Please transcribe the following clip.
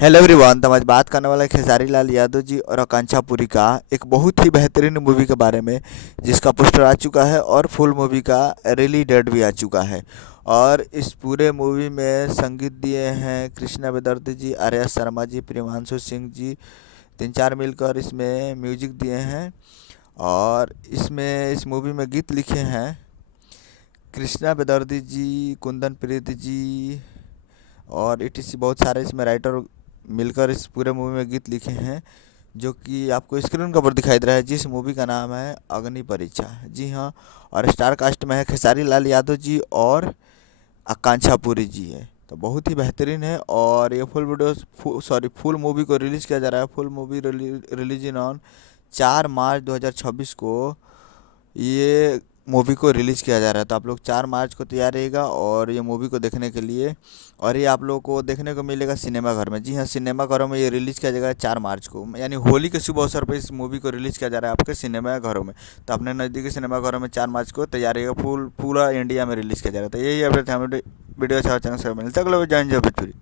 Hello everyone. तो आज बात करने वाला है खेसारी लाल यादव जी और आकांक्षा पुरी का एक बहुत ही बेहतरीन मूवी के बारे में, जिसका पोस्टर आ चुका है और फुल मूवी का रिलीज डेट भी आ चुका है। और इस पूरे मूवी में संगीत दिए हैं कृष्णा बेदर्ती जी, आर्या शर्मा जी, प्रियमांशु सिंह जी, तीन चार मिलकर इसमें म्यूजिक दिए हैं। और इसमें इस मूवी में गीत लिखे हैं कृष्णा बेदर्ती जी, कुंदन प्रीत जी और ईटीसी बहुत सारे इसमें राइटर मिलकर इस पूरे मूवी में गीत लिखे हैं, जो कि आपको स्क्रीन के ऊपर दिखाई दे रहा है, जिस मूवी का नाम है अग्नि परीक्षा। जी हाँ। और स्टार कास्ट में है खेसारी लाल यादव जी और आकांक्षा पुरी जी है। तो बहुत ही बेहतरीन है। और ये फुल मूवी को रिलीज़ किया जा रहा है। Full movie release in on 4 मार्च 2026 को ये मूवी को रिलीज़ किया जा रहा है। तो आप लोग 4 मार्च को तैयार रहिएगा और ये मूवी को देखने के लिए। और ये आप लोगों को देखने को मिलेगा सिनेमा घर में। जी हाँ, सिनेमा घरों में ये रिलीज़ किया जाएगा 4 मार्च को, यानी होली के शुभ अवसर पर इस मूवी को रिलीज़ किया जा रहा है आपके सिनेमा घरों में। तो अपने नज़दीकी सिनेमा घरों में 4 मार्च को तैयार रहिएगा। पूरा इंडिया में रिलीज़ किया जा रहा है। तो यही अपडेट है। हमें वीडियो अच्छा चैनल से मिलता है। अगले जय हिंद, जय भोजपुरी।